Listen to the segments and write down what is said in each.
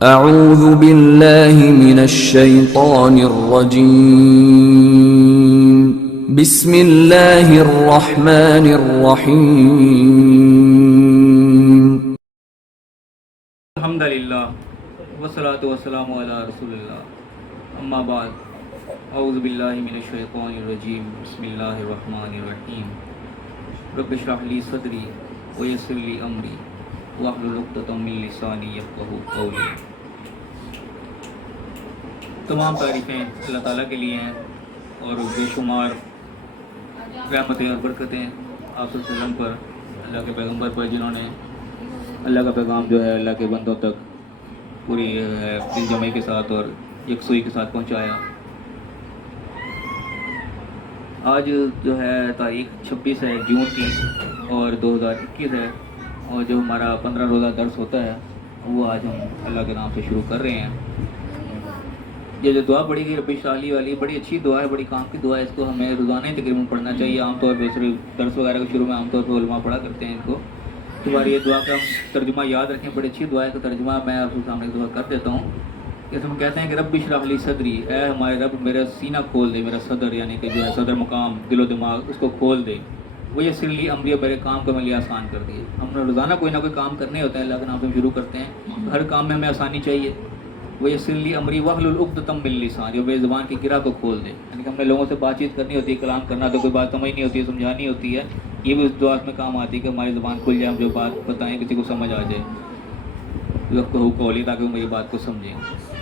اعوذ باللہ من الشیطان الرجیم بسم اللہ الرحمن الرحیم الحمدللہ والصلاة والسلام علی رسول اللہ اما بعد اعوذ باللہ من الشیطان الرجیم بسم اللہ الرحمن الرحیم رب اشرح لی صدری ویسر لی امری واحلل عقدۃ من لسانی یفقہوا قولی۔ تمام تعریفیں اللہ تعالیٰ کے لیے ہیں اور بے شمار رحمتیں اور برکتیں آپ صلی اللہ علیہ وسلم پر، اللہ کے پیغمبر پر، جنہوں نے اللہ کا پیغام جو ہے اللہ کے بندوں تک پوری دل جمعی کے ساتھ اور یکسوئی کے ساتھ پہنچایا۔ آج جو ہے تاریخ 26 ہے جون کی اور 2021 ہے، اور جو ہمارا 15 روزہ درس ہوتا ہے وہ آج ہم اللہ کے نام سے شروع کر رہے ہیں۔ یہ جو دعا پڑھی گئی رب اشرح لی والی بڑی اچھی دعا ہے، بڑی کام کی دعا ہے، اس کو ہمیں روزانہ ہی تقریباً پڑھنا چاہیے۔ عام طور پہ صرف درس وغیرہ کے شروع میں عام طور پہ علماء پڑھا کرتے ہیں ان کو۔ تو بار یہ دعا کا ہم ترجمہ یاد رکھیں، بڑی اچھی دعا ہے کا ترجمہ میں آپ کے سامنے دعا کر دیتا ہوں۔ جیسے ہم کہتے ہیں کہ رب اشرح لی صدری، اے ہمارے رب میرا سینہ کھول دے، میرا صدر یعنی کہ جو ہے صدر مقام، دل و دماغ، اس کو کھول دے۔ وہ یسر لی امری، میرے کام کو میرے لیے آسان کر دیے۔ ہم نے روزانہ کوئی نہ کوئی کام کرنے ہوتا ہے، اللہ کے نام سے شروع کرتے ہیں، ہر کام میں ہمیں آسانی چاہیے۔ وہ یسر لی امری واحلل عقدۃ من لسانی، میری زبان کی گرہ کو کھول دے، یعنی کہ ہم نے لوگوں سے بات چیت کرنی ہوتی ہے، کلام کرنا، تو کوئی بات سمجھنی ہوتی ہے، سمجھانی ہوتی ہے، یہ بھی اس دعا میں کام آتی ہے کہ ہماری زبان کھل جائے، ہم جو بات بتائیں کسی کو سمجھ آ جائے، یفقہوا قولی، تاکہ وہ میری بات کو سمجھیں۔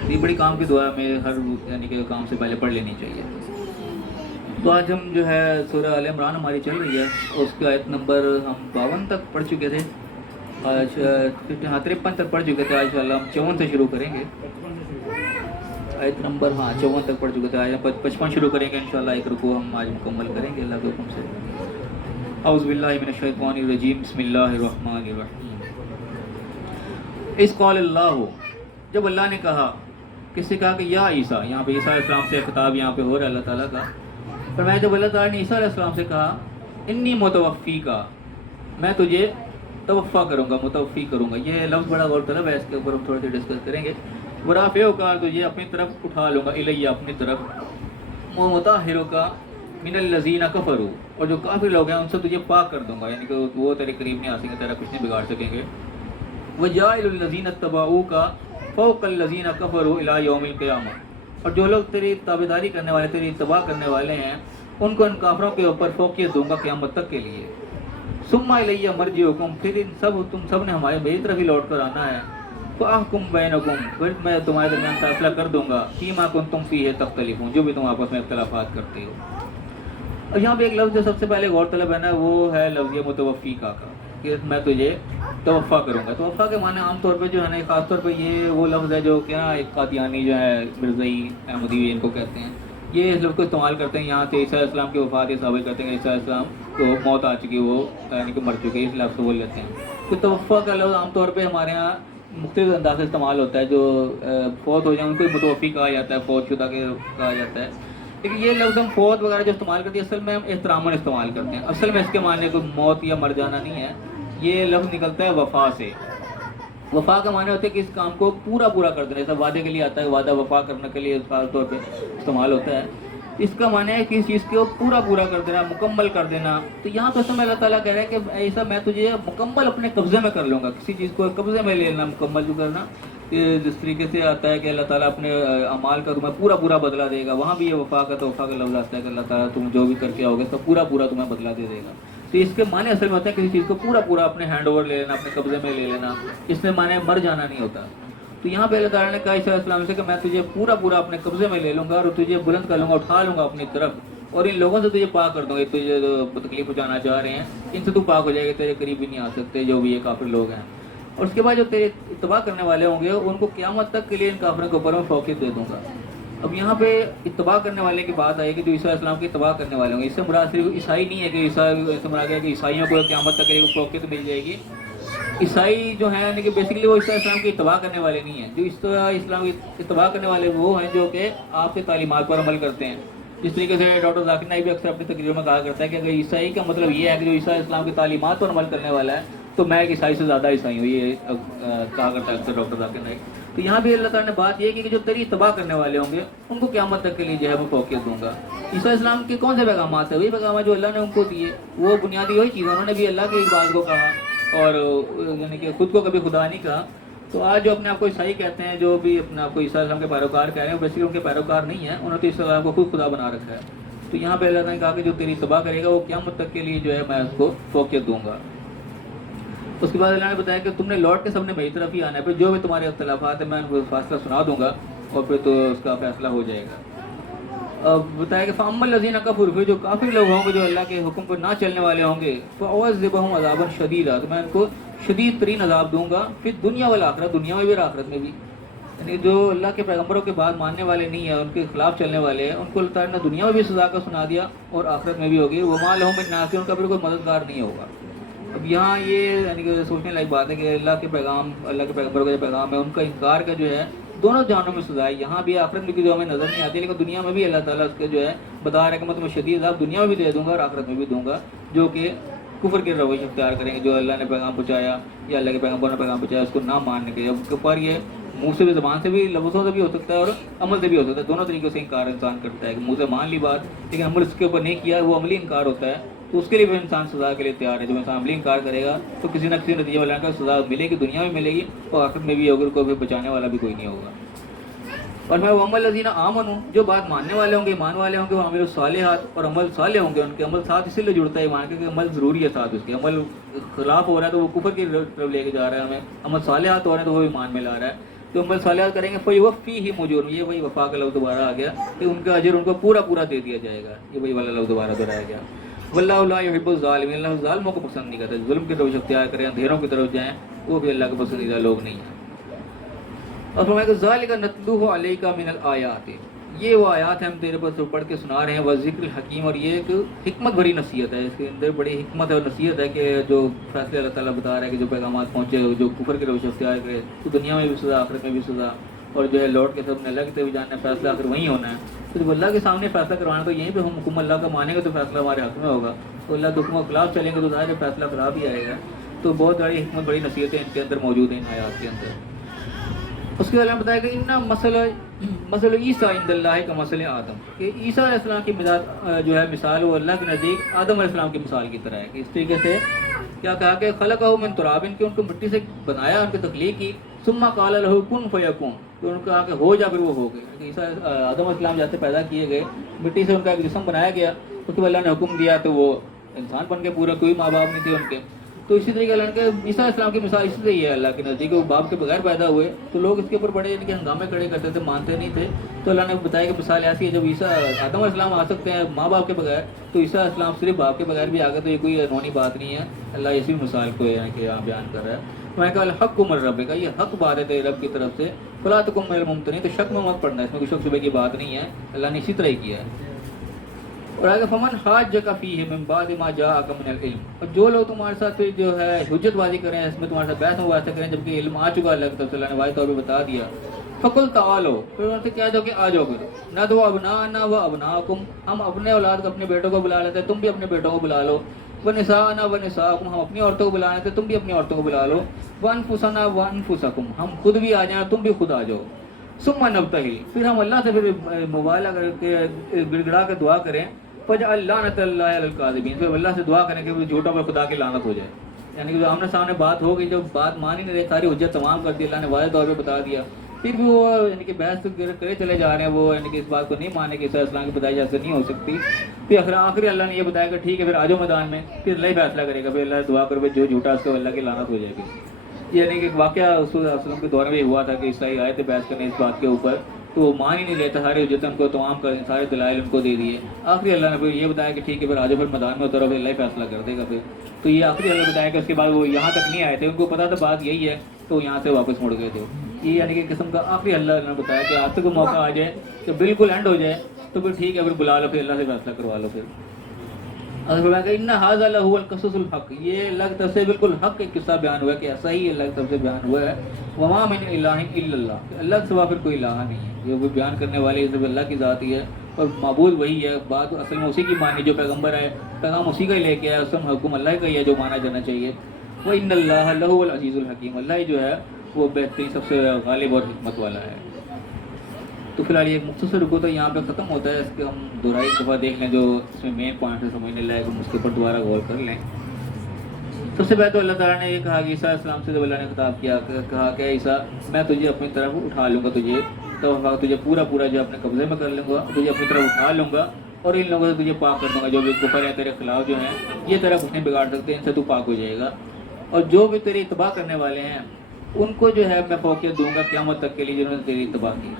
یہ بڑی کام کی دعا ہمیں ہر یعنی کہ کام سے پہلے پڑھ لینی چاہیے۔ تو آج ہم جو ہے سورہ آل عمران ہماری چل رہی ہے، اس کی آیت نمبر ہم 52 تک پڑھ چکے تھے، آج 53 تک پڑھ چکے تھے، آج انشاءاللہ ہم 54 سے شروع کریں گے۔ آیت نمبر 54 تک پڑھ چکے تھے، آج 55 شروع کریں گے انشاءاللہ، ایک رکوع ہم آج مکمل کریں گے اللہ کے حکم سے۔ اعوذ باللہ من الشیطان الرجیم بسم اللہ الرحمن الرحیم۔ اس قول اللہ، جب اللہ نے کہا، کس سے کہا کہ یا عیسیٰ، یہاں پہ عیسیٰ علیہ السلام سے خطاب یہاں پہ ہو رہا ہے اللہ تعالیٰ کا۔ فرمایا جب اللہ تعالیٰ نے عیسیٰ علیہ السلام سے کہا انی متوفی کا، میں تجھے توفع کروں گا، متوفی کروں گا، یہ لفظ بڑا غور طلب ہے، اس کے اوپر ہم تھوڑا سا ڈسکس کریں گے۔ ورافعہ کا، تجھے اپنی طرف اٹھا لوں گا، الیہ اپنی طرف، ومطہرہ کا من الذین کفروا، اور جو کافر لوگ ہیں ان سے تجھے پاک کر دوں گا، یعنی کہ وہ تیرے قریب نہیں آ سکیں، تیرا کچھ نہیں بگاڑ سکیں گے۔ وجاعل الذین اتبعوک فوق الذین کفروا الی یوم القیامہ، اور جو لوگ تیری تابعداری کرنے والے، تیری اتباع کرنے والے ہیں، ان کو ان کافروں کے اوپر فوقیت دوں گا قیامت تک کے لیے۔ ثم الیہ مرجعکم، پھر تم سب نے ہمارے میری طرف ہی لوٹ کر آنا ہے۔ فاحکم بینکم، پھر میں تمہارے درمیان فیصلہ کر دوں گا، فیما کنتم فیہ تختلفون، جو بھی تم آپس میں اختلافات کرتے ہو۔ اور یہاں پہ ایک لفظ جو سب سے پہلے غور طلب ہے نا، وہ ہے لفظ متوفی کا، کہ میں تجھے توفع کروں گا۔ توفع کے معنی عام طور پہ جو ہے نا، خاص طور پہ یہ وہ لفظ ہے جو کہ نا ایک قادیانی جو ہے مرزائی احمدی ان کو کہتے ہیں، یہ اس لفظ کو استعمال کرتے ہیں یہاں سے عیسیٰ علیہ السلام کی وفات یہ ثابت کرتے ہیں کہ عیسیٰ علیہ السلام کو موت آ چکی، وہ یعنی کہ مر چکے، اس لفظ کو بول لیتے ہیں۔ تو توفع کا لفظ عام طور پہ ہمارے یہاں مختلف انداز سے استعمال ہوتا ہے، جو فوت ہو جائیں ان کو متوفی کہا جاتا ہے، فوت شدہ کے کہا جاتا ہے۔ لیکن یہ لفظ ہم فوت وغیرہ جو استعمال کرتے ہیں اصل میں ہم احتراماً استعمال کرتے ہیں، اصل میں اس کے معنی کوئی موت یا مر جانا نہیں ہے، یہ لفظ نکلتا ہے وفا سے۔ وفا کا معنی ہوتا ہے کہ اس کام کو پورا کر دینا، جیسا وعدے کے لیے آتا ہے، وعدہ وفا کرنے کے لیے خاص طور پہ استعمال ہوتا ہے۔ اس کا معنی ہے کہ اس چیز کو پورا کر دینا، مکمل کر دینا۔ تو یہاں پہ اللہ تعالیٰ کہہ رہا ہے کہ ایسا میں تجھے مکمل اپنے قبضے میں کر لوں گا، کسی چیز کو قبضے میں لے لینا، مکمل جو کرنا، کہ جس طریقے سے آتا ہے کہ اللہ تعالیٰ اپنے اعمال کا تمہیں پورا بدلہ دے گا، وہاں بھی یہ وفا کا توفع کا لفظ آتا ہے کہ اللہ تعالیٰ تم جو بھی کر کے آؤ گے اس کا پورا تمہیں بدلہ دے گا۔ تو اس کے معنی اصل میں ہوتا ہے کسی چیز کو پورا اپنے ہینڈ اوور لے لینا، اپنے قبضے میں لے لینا، اس میں معنی مر جانا نہیں ہوتا۔ تو یہاں پہ اللہ تعالیٰ نے کہا عیسیٰ علیہ السلام سے کہ میں تجھے پورا اپنے قبضے میں لے لوں گا اور تجھے بلند کر لوں گا، اٹھا لوں گا اپنی طرف، اور ان لوگوں سے تجھے پاک کر دوں گا، تجھے جو تکلیف پہنچانا چاہ رہے ہیں ان سے تو پاک ہو جائے گا، تیرے قریب بھی نہیں آ سکتے جو بھی یہ کافر لوگ ہیں۔ اور اس کے بعد جو تیرے اتباع کرنے والے ہوں گے ان کو قیامت تک کے لیے ان کافروں کے اوپر میں فوقیت دے دوں گا۔ اب یہاں پہ اتباع کرنے والے کی بات آئی کہ جو عیسیٰ علیہ السلام کی اتباع کرنے والے ہوں گے، اس سے مراد صرف عیسائی نہیں ہے کہ سے مراد ہے کہ عیسائیوں کو قیامت تک کے لیے فوقیت مل جائے گی۔ عیسائی جو ہیں یعنی کہ بیسکلی وہ عیسیٰ علیہ السلام کی اتباع کرنے والے نہیں ہیں، جو اسلام کی اتباع کرنے والے وہ ہیں جو کہ آپ کے تعلیمات پر عمل کرتے ہیں۔ جس طریقے سے ڈاکٹر ذاکر نائک بھی اکثر اپنی تقریروں میں کہا کرتا ہے کہ اگر عیسائی کا مطلب یہ ہے کہ جو عیسیٰ علیہ السلام کی تعلیمات پر عمل کرنے والا ہے تو میں ایک عیسائی سے زیادہ عیسائی ہوں، یہ کہا کرتا ہے اکثر ڈاکٹر ذاکر نائک۔ تو یہاں بھی اللہ تعالیٰ نے بات یہ کی کہ جو تیری تباہ کرنے والے ہوں گے ان کو قیامت تک کے لیے جو ہے وہ فوقیت دوں گا۔ عیسیٰ اسلام کے کون سے پیغامات ہیں؟ وہی پیغامات جو اللہ نے ان کو دیے، وہ بنیادی وہی چیز، انہوں نے بھی اللہ کی ایک بات کو کہا اور یعنی کہ خود کو کبھی خدا نہیں کہا۔ تو آج جو اپنے آپ کو عیسائی کہتے ہیں، جو بھی اپنے آپ کو عیسیٰ اسلام کے پیروکار کہہ رہے ہیں، بیسیکلی ان کے پیروکار نہیں ہیں، انہوں نے تو عیسیٰ اسلام کو خود خدا بنا رکھا ہے۔ تو یہاں پہ اللہ تعالیٰ نے کہا کہ جو تیری تباہ کرے گا وہ قیامت تک کے لیے جو ہے میں اس کو فوقیت دوں گا۔ اس کے بعد اللہ نے بتایا کہ تم نے لوٹ کے سب نے میری طرف ہی آنا ہے، پھر جو بھی تمہارے اختلافات ہیں میں ان کو فاصلہ سنا دوں گا اور پھر تو اس کا فیصلہ ہو جائے گا۔ اب بتایا کہ فَأَمَّا الَّذِينَ كَفَرُوا، پھر جو کافر لوگ ہوں گے جو اللہ کے حکم پر نہ چلنے والے ہوں گے، فَأُعَذِّبُهُمْ عَذَابًا شَدِيدًا، تو میں ان کو شدید ترین عذاب دوں گا، پھر دنیا والآخرت، دنیا میں بھی اور آخرت میں بھی۔ یعنی جو اللہ کے پیغمبروں کے بعد ماننے والے نہیں ہیں، ان کے خلاف چلنے والے ہیں، ان کو اللہ تعالیٰ نے دنیا میں بھی سزا کا سنا دیا اور آخرت میں بھی ہوگی۔ وَمَا لَهُم مِّن نَاصِرٍ، ان کا پھر کوئی مددگار نہیں ہوگا۔ اب یہاں یہ یعنی کہ سوچنے لائق بات ہے کہ اللہ کے پیغام، اللہ کے پیغمبروں کا جو پیغام ہے ان کا انکار کا جو ہے دونوں جانوں میں سزا ہے، یہاں بھی آخرت میں بھی جو ہمیں نظر نہیں آتی، لیکن دنیا میں بھی اللہ تعالیٰ اس کے جو ہے بتا رہا ہے کہ میں تمہیں شدید عذاب دنیا میں بھی دے دوں گا اور آخرت میں بھی دوں گا، جو کہ کفر کے رویش اختیار کریں گے، جو اللہ نے پیغام پہنچایا یا اللہ کے پیغمبر نے پیغام پہنچایا اس کو نہ ماننے کے۔ اب کفر یہ منہ سے بھی، زبان سے بھی، لفظوں سے بھی ہو سکتا ہے اور عمل سے بھی ہو سکتا ہے، دونوں طریقوں سے انکار انسان کرتا ہے کہ منہ سے مان لی بات لیکن عمل اس کے اوپر نہیں کیا، وہ عملی انکار ہوتا ہے، تو اس کے لیے بھی انسان سزا کے لیے تیار ہے۔ جب انسان عملی انکار کرے گا تو کسی نہ کسی نتیجے میں سزا ملے گی، دنیا میں ملے گی اور آخرت میں بھی ہوگی، کو بھی بچانے والا بھی کوئی نہیں ہوگا۔ اور میں وَأَمَّا الَّذِينَ آمَنُوا، جو بات ماننے والے ہوں گے، ایمان والے ہوں گے، وَعَمِلُوا الصَّالِحَاتِ، اور عمل صالح ہوں گے، ان کے عمل ساتھ اسی لیے جڑتا ہے ایمان کے کہ عمل ضروری ہے، ساتھ اس کے عمل خلاف ہو رہا ہے تو وہ کفر کی طرف لے کے جا رہا ہے ہمیں، عمل صالحات ہو رہے ہیں تو وہ ایمان میں لا رہا ہے۔ تو عمل صالحات کریں گے فَيُوَفِّيهِمْ أُجُورَهُمْ، یہ وہی وفا کا لفظ دوبارہ آ گیا کہ ان کا اجر ان کو پورا پورا دے دیا جائے گا، یہ وہی والا لفظ دوبارہ دہرایا گیا۔ وَاللَّهُ لَا يُحِبُّ الظَّالِمِينَ، اللہ ظالموں کو پسند نہیں کرتا، ظلم کی روش اختیار کریں، اندھیروں کی طرف جائیں، وہ بھی اللہ کے پسندیدہ لوگ نہیں ہیں۔ اور فرمایا کہ ذَلِكَ نَتْلُوهُ عَلَيْكَ مِنَ الْآيَاتِ، یہ وہ آیات ہیں ہم تیرے پر پڑھ کے سنا رہے ہیں، وذکر الحکیم، اور یہ ایک حکمت بھری نصیحت ہے، اس کے اندر بڑی حکمت ہے اور نصیحت ہے کہ جو فیصلے اللہ تعالیٰ بتا رہا ہے کہ جو پیغامات پہنچے، جو کفر کے روش اختیار کرے تو دنیا میں بھی سزا، آخرت میں بھی سزا، اور جو ہے لوٹ کے سب نے اللہ کی طرف جانا ہے، فیصلہ آخر وہیں ہونا ہے۔ تو جب اللہ کے سامنے فیصلہ کروانا تو یہیں پہ ہم حکم اللہ کا مانیں گے تو فیصلہ ہمارے حق میں ہوگا، تو اللہ کے حکم کے خلاف چلیں گے تو ظاہر ہے فیصلہ خراب ہی آئے گا۔ تو بہت بڑی حکمت، بڑی نصیحتیں ان کے اندر موجود ہیں ان آیات کے اندر۔ اس کے بعد اللہ بتایا کہ ان مثل عیسیٰ عند اللہ کا مثل آدم، کہ عیسیٰ علیہ السلام کی جو ہے مثال وہ اللہ کے نزدیک آدم علیہ السلام کی مثال کی طرح ہے، کہ اس طریقے سے کیا کہا کہ خلقہ من تراب، کہ ان کو مٹی سے بنایا، ان کی تخلیق کی، ثم قال له کن فیکون، تو ان کو کہا کہ ہو جا، پھر وہ ہو گئے۔ کہ عیسیٰ آدم علیہ السلام جیسے پیدا کیے گئے، مٹی سے ان کا ایک جسم بنایا گیا، اس کے بعد اللہ نے حکم دیا تو وہ انسان بن کے پورا، کوئی ماں باپ نہیں تھے ان کے۔ تو اسی طریقے اللہ کے عیسیٰ السلام کی مثال اس لیے ہے اللہ کے نزدیک، وہ باپ کے بغیر پیدا ہوئے تو لوگ اس کے اوپر بڑے ان کے ہنگامے کھڑے کرتے تھے، مانتے نہیں تھے۔ تو اللہ نے بتایا کہ مثال ایسی ہے، جب عیسیٰ آدم علیہ السلام آ سکتے ہیں ماں باپ کے بغیر، تو عیسیٰ علیہ السلام صرف باپ کے بغیر بھی آ گئے، تو یہ کوئی انہونی بات نہیں ہے، اللہ اسی مثال کو یعنی کہ یہاں بیان کر رہا ہے۔ میں کہا الحق من ربک، یہ حق بات ہے تیرے رب کی طرف سے، فلا تکن من الممترین، تو شک میں مت پڑنا، اس میں کوئی شک شبے کی بات نہیں ہے، اللہ نے اسی طرح ہی کیا ہے۔ اور آگے فمن حاجک فیہ من بعد ما جاءک من العلم، اور جو لوگ تمہارے ساتھ پھر جو ہے حجت بازی کریں، اس میں تمہارے ساتھ بحث مباحثہ کریں جبکہ علم آ چکا اللہ کی طرف سے، اللہ نے واضح طور پہ بتا دیا، فقل تعالو، پھر ان سے کہہ دو کہ آ جاؤ، پھر ندعو ابناءنا و ابناءکم، ہم اپنے اولاد کو اپنے بیٹوں کو بلا لیتے ہیں، تم بھی اپنے بیٹوں کو بلا لو، ونساءنا ونساءکم، ہم اپنی عورتوں کو بلا لیتے ہیں، تم بھی اپنی عورتوں کو بلا لو، وانفسنا وانفسکم، ہم خود بھی آ جائیں تم بھی خود آ جاؤ، ثم نبتہل، پھر ہم اللہ سے پھر مبالغہ کر کے گڑ گڑا کے دعا کریں، فجعل لعنت اللہ علی الکاذبین، پھر اللہ سے دعا کریں کہ جھوٹوں پر خدا کی لعنت ہو جائے۔ یعنی کہ جو آمنے سامنے بات ہو گئی، جو بات مان ہی نہیں رہے، ساری حجت تمام کر دی، اللہ نے واضح طور پہ بتا دیا، پھر بھی وہ یعنی کہ بحث کرے چلے جا رہے ہیں، وہ یعنی کہ اس بات کو نہیں مانے کہ عیسیٰ اسلام کی بدائی جیسے نہیں ہو سکتی۔ پھر آخری اللہ نے یہ بتایا کہ ٹھیک ہے پھر آ جاؤ میدان میں، پھر اللہ ہی فیصلہ کرے گا، پھر اللہ دعا کرے جو جھوٹا اس کو اللہ کی لعنت ہو جائے گی۔ یعنی کہ ایک واقعہ رسول اللہ علیہ وسلم کے دور میں ہوا تھا کہ عیسائی آئے تھے بحث کرنے اس بات کے اوپر، تو وہ مان ہی نہیں لیتا، سارے حجت ان کو تمام کر، سارے دلائل ان کو دے دیے۔ آخری اللہ نے پھر یہ بتایا کہ ٹھیک ہے پھر آجو، پھر میدان میں اترو، پھر اللہ ہی فیصلہ کر دے گا پھر۔ تو یہ آخری اللہ نے بتایا کہ اس کے بعد وہ یہاں تک نہیں آئے تھے، ان کو پتا تھا بات یہی ہے، تو یہاں سے واپس مڑ گئے تھے۔ یہ یعنی کہ قسم کا آخری اللہ نے بتایا کہ آپ تک موقع آ جائے کہ بالکل اینڈ ہو جائے تو پھر ٹھیک ہے، پھر بلا لو، پھر اللہ سے فیصلہ کروا لو۔ پھر ان ھذا لہو القصص الحق، یہ اللہ کی طرف سے بالکل حق ایک قصہ بیان ہوا ہے کہ ایسا ہی اللہ کی طرف سے بیان ہوا ہے۔ وما من الہ الا اللہ، اللہ کے سوا پھر کوئی الہ نہیں ہے، یہ وہ بیان کرنے والے صرف اللہ کی ذات ہی ہے اور معبود وہی ہے، بات اصل میں اسی کی مانی، جو پیغمبر ہے پیغام اسی کا ہی لے کے آیا، اس میں حکم اللہ کا ہی ہے جو مانا جانا چاہیے۔ وَإِنَّ اللَّهَ لَهُوَ الْعَزِيزُ الْحَكِيمُ، اللہ جو ہے وہ بہترین سب سے غالب اور حکمت والا ہے۔ تو فی الحال یہ ایک مختصر رکوع تو یہاں پہ ختم ہوتا ہے، اس کے ہم دوہرائی دفعہ دیکھ لیں جو اس میں مین پوائنٹ ہے سمجھنے لائق، ہم اس کے اوپر دوبارہ غور کر لیں۔ سب سے پہلے تو اللہ تعالیٰ نے یہ کہا کہ عیسیٰ علیہ السلام سے جب اللہ نے خطاب کیا، کہا کہ عیسیٰ میں تجھے اپنی طرف اٹھا لوں گا، تجھے پورا جو اپنے قبضے میں کر لوں گا، تجھے اپنی طرف اٹھا لوں گا اور ان لوگوں سے تجھے پاک کر دوں گا، جو بھی کفر ہے تیرے خلاف جو ہیں یہ تیرا کچھ نہیں بگاڑ سکتے، ان سے تو پاک ہو جائے گا، اور جو بھی تیری اتباع کرنے والے ہیں ان کو جو ہے میں فوقیت دوں گا قیامت تک کے لیے جنہوں نے تیری اتباع کی۔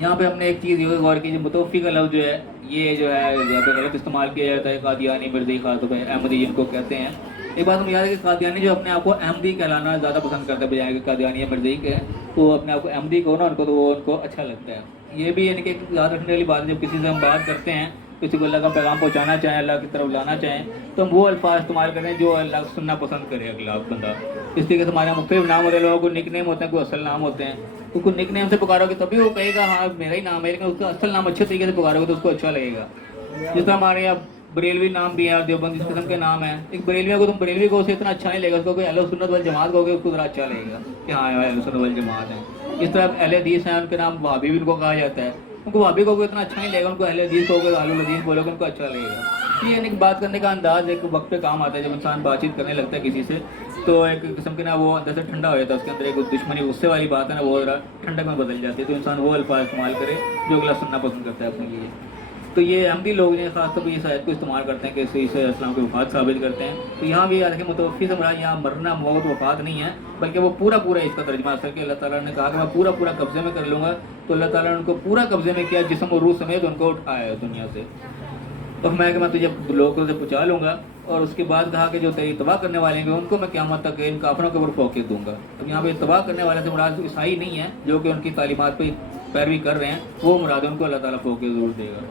یہاں پہ ہم نے ایک چیز یہ غور کی، متوفی کا لفظ جو ہے یہ جو ہے یہاں پہ غلط استعمال کیا جاتا ہے، قادیانی، مرزی، خاطب احمدی جن کو کہتے ہیں۔ ایک بات ہم یاد ہے کہ قادیانی جو اپنے آپ کو احمدی کہلانا زیادہ پسند کرتا ہے بجائے کہ قادیانی یا مرزی کے، تو اپنے آپ کو احمدی کہو نا ان کو، تو وہ ان کو اچھا لگتا ہے۔ یہ بھی یعنی کہ یاد رکھنے والی بات ہے، جب کسی سے ہم بات کرتے ہیں، کسی کو اللہ کا پیغام پہنچانا چاہیں، اللہ کی طرف لانا چاہیں، تو ہم وہ الفاظ استعمال کریں جو اللہ کو سننا پسند کرے اگلا بندہ۔ اس لیے کہ ہمارے مختلف نام ہوتے ہیں، لوگوں کو نک نیم ہوتے ہیں، کوئی اصل نام ہوتے ہیں، تو کوئی نک نیم سے پکارو گے تبھی وہ کہے گا ہاں میرا ہی نام ہے، لیکن اس کا اصل نام اچھے طریقے سے پکارو گے تو اس کو اچھا لگے گا۔ جس طرح ہمارے یہاں بریلوی نام بھی ہے، دیوبند اس قسم کے نام ہیں، ایک بریلوی کو تم بریلوی کو اسے اتنا اچھا نہیں لگے گا، اس کو کوئی اہل سنت والجماعت کہو گے اس کو ذرا اچھا لگے گا کہ ہاں اہل سنت والجماعت ہیں۔ اس طرح اہل حدیث ہیں، ان کے نام وہابی بھی ان کو کہا جاتا ہے، ان کو وہابی کو کوئی اتنا اچھا نہیں لگے گا، ان کو اہل حدیث کہو گے، اہل الحدیث بولو گے ان کو اچھا لگے گا۔ یہ یعنی بات کرنے کا انداز ایک وقت پہ کام آتا ہے، جب انسان بات چیت کرنے لگتا ہے کسی سے تو ایک قسم کے نا وہ اندر سے ٹھنڈا ہو جاتا ہے، اس کے اندر ایک دشمنی غصے والی بات ہے نا وہ ذرا ٹھنڈک میں بدل جاتی ہے، تو انسان وہ الفاظ استعمال کرے جو اگلا سننا پسند کرتا ہے اپنے لیے۔ تو یہ احمدی لوگ نے خاص طور پر اس آیت کو استعمال کرتے ہیں کہ عیسیٰ علیہ السلام کی وفات ثابت کرتے ہیں۔ تو یہاں بھی یاد رکھیں متوفی سے مراد یہاں مرنا، موت، وفات نہیں ہے، بلکہ وہ پورا اس کا ترجمہ اصل کہ اللہ تعالیٰ نے کہا کہ میں پورا قبضے میں کر لوں گا، تو اللہ تعالیٰ نے ان کو پورا قبضے میں کیا، جسم اور روح سمیت ان کو اٹھایا ہے دنیا سے۔ تو میں کہ میں تجھے لوگوں سے پہنچا لوں گا، اور اس کے بعد کہا کہ جو تیری اتباع کرنے والے ہیں ان کو میں قیامت تک ان کافروں کے اوپر فوقیت دوں گا۔ اب یہاں پہ اتباع کرنے والے سے مراد عیسائی نہیں ہے جو کہ ان کی تعلیمات پہ پیروی کر رہے ہیں، وہ مراد ان کو اللہ تعالیٰ فوقیت ضرور دے گا۔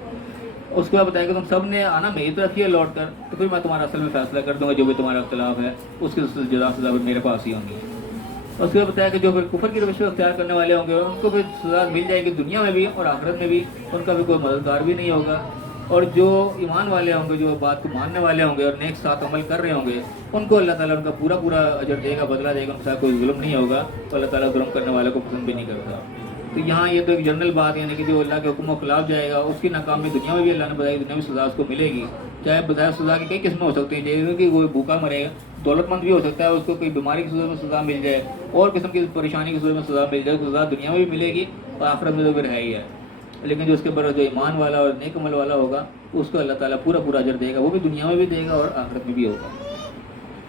اس کے بعد بتایا کہ تم سب نے آنا میری طرف ہی لوٹ کر، تو پھر میں تمہارا اصل میں فیصلہ کر دوں گا، جو بھی تمہارا اختلاف ہے اس کی جزا سزا میرے پاس ہی ہوں گی۔ اس کے بعد بتایا کہ جو پھر کفر کی روش اختیار کرنے والے ہوں گے ان کو پھر سزا مل جائے گی دنیا میں بھی اور آخرت میں بھی، ان کا بھی کوئی مددگار بھی نہیں ہوگا، اور جو ایمان والے ہوں گے، جو بات کو ماننے والے ہوں گے اور نیک ساتھ عمل کر رہے ہوں گے، ان کو اللہ تعالیٰ ان کا پورا اجر دے گا، بدلہ دے گا، ان سے کوئی ظلم نہیں ہوگا، تو اللہ تعالیٰ ظلم کرنے والے کو پسند بھی نہیں کرتا۔ تو یہاں یہ تو ایک جنرل بات ہے، یعنی کہ جو اللہ کے حکم و خلاف جائے گا اس کی ناکامی دنیا میں بھی اللہ نے بتایا، دنیا میں سزا اس کو ملے گی، چاہے بظاہر سزا کی کئی قسمیں ہو سکتی ہیں، جیسے کہ وہ بھوکا مرے گا، دولت مند بھی ہو سکتا ہے، اس کو کوئی بیماری کی صورت میں سزا مل جائے، اور قسم کی پریشانی کی صورت میں سزا مل جائے، سزا دنیا میں بھی ملے گی اور آخرت میں تو پھر ہے ہی ہے۔ لیکن جو اس کے اوپر جو ایمان والا اور نیک عمل والا ہوگا اس کو اللہ تعالیٰ پورا اجر دے گا، وہ بھی دنیا میں بھی دے گا اور آخرت میں بھی ہوگا۔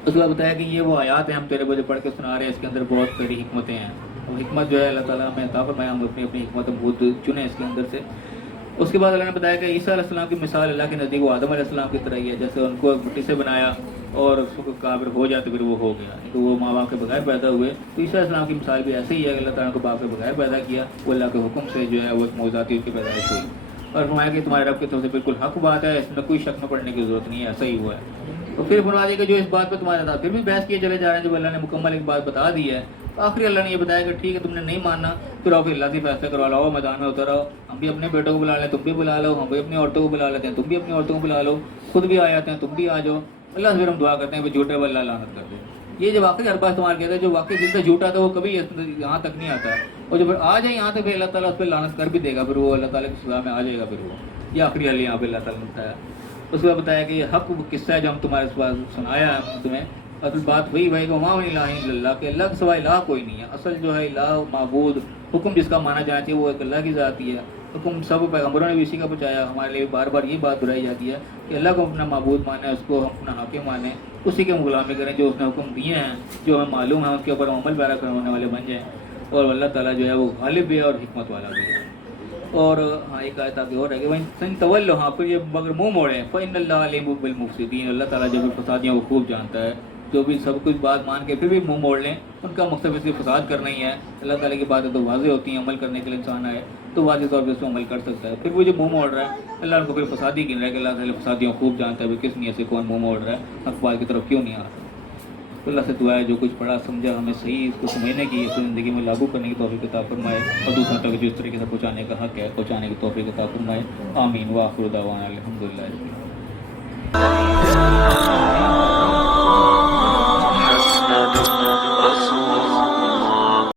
اس کے بعد بتایا کہ یہ وہ آیات ہیں ہم تیرے بجے پڑھ کے سنا رہے ہیں، اس کے اندر بہت ساری حکمتیں ہیں، اور حکمت جو ہے اللہ تعالیٰ ہمیں عطا فرمائے، ہم اپنی حکمت خود چنیں اس کے اندر سے۔ اس کے بعد اللہ نے بتایا کہ عیسیٰ علیہ السلام کی مثال اللہ کے نزدیک وہ آدم علیہ السلام کی طرح ہی ہے، جیسے ان کو مٹی سے بنایا اور اس کو کافر ہو جائے تو پھر وہ ہو گیا، تو وہ ماں باپ کے بغیر پیدا ہوئے، تو عیسیٰ علیہ السلام کی مثال بھی ایسے ہی ہے کہ اللہ تعالیٰ کو باپ کے بغیر پیدا کیا، وہ اللہ کے حکم سے جو ہے وہ ایک معجزاتی اس کی پیدائش ہوئی، اور فرمایا کہ تمہارے رب کی طرف سے بالکل حق بات ہے، اس میں کوئی شک میں پڑنے کی ضرورت نہیں ہے، ایسا ہی ہوا ہے۔ تو پھر فرما دیا کہ جو اس بات پہ تمہارے ساتھ پھر بھی بحث کیے چلے جا رہے ہیں، جب اللہ نے مکمل ایک بات بتا دی ہے، تو آخری اللہ نے یہ بتایا کہ ٹھیک ہے تم نے نہیں ماننا، پھر آؤ پھر اللہ سے فیصلہ کروا لاؤ، میدان میں اتر آؤ، ہم بھی اپنے بیٹوں کو بلا لیں، تم بھی بلا لو، ہم بھی اپنی عورتوں کو بلا لیتے ہیں، تم بھی اپنی عورتوں کو بلا لو، خود بھی آ جاتے ہیں، تم بھی آ جاؤ، اللہ سے پھر ہم دعا کرتے ہیں کہ جھوٹے وہ اللہ لعنت کر دے۔ یہ جو واقعی الفاظ استعمال کیا تھا، جو واقعی دل سے جھوٹا تھا وہ کبھی یہاں تک نہیں آتا، اور جو پھر آ جائے یہاں تک پھر اللہ تعالیٰ اس پہ لعنت کر بھی دے گا، پھر وہ اللہ تعالیٰ کی سزا میں آ جائے گا، پھر وہ یہ آخری حل یہاں پہ اللہ تعالیٰ نے بتایا۔ اس کے بعد بتایا کہ یہ حق قصہ ہے جو ہم تمہارے پاس سنایا ہے تمہیں، اصل بات وہی بھائی کہ وما من الہ الا اللہ، کہ اللہ کے سوا الہ کوئی نہیں ہے، اصل جو ہے الہ معبود حکم جس کا مانا جانا چاہیے وہ ایک اللہ کی ذاتی ہے، حکم سب پیغمبروں نے بھی اسی کا پہنچایا، ہمارے لیے بار بار یہ بات دہرائی جاتی ہے کہ اللہ کو اپنا معبود مانیں، اس کو ہم اپنا حاکم مانیں، اسی کے ہم غلامی کریں، جو اس نے حکم دیے ہیں جو ہمیں معلوم ہے اس کے اوپر عمل پیرا کرنے والے بن جائیں، اور اللہ تعالیٰ جو ہے وہ غالب بھی ہے اور حکمت والا بھی ہے۔ اور ہاں ایک آیت آگے اور ہے کہ وَإِن تَوَلَّوْا، ہاں پھر یہ مگر منہ موڑیں، فَإِنَّ اللَّهَ عَلِيمٌ بِالْمُفْسِدِينَ، اللہ تعالیٰ جو بھی فسادیوں کو خوب جانتا ہے، جو بھی سب کچھ بات مان کے پھر بھی منہ موڑ لیں، ان کا مقصد اس لیے فساد کرنا ہی ہے، اللہ تعالیٰ کی باتیں تو واضح ہوتی ہیں، عمل کرنے کے لیے انسان آئے تو واضح طور پہ اس میں عمل کر سکتا ہے، پھر وہ جو منہ موڑ رہا ہے اللہ ان کو پھر فسادی گن رہا ہے کہ اللہ تعالیٰ فسادیوں خوب جانتا ہے، کس نیت سے کون منہ موڑ رہا ہے، حق بات کی طرف کیوں نہیں آ رہا۔ تو اللہ سے دعا ہے جو کچھ پڑھا سمجھا ہمیں صحیح اس کو سمجھنے کی، اس کو زندگی میں لاگو کرنے کی توفیق عطا فرمائے، اور دوسروں تک جس طریقے سے پہنچانے کا حق ہے پہنچانے کی توفیق عطا فرمائے، آمین، وآخر دعوانا الحمدللہ۔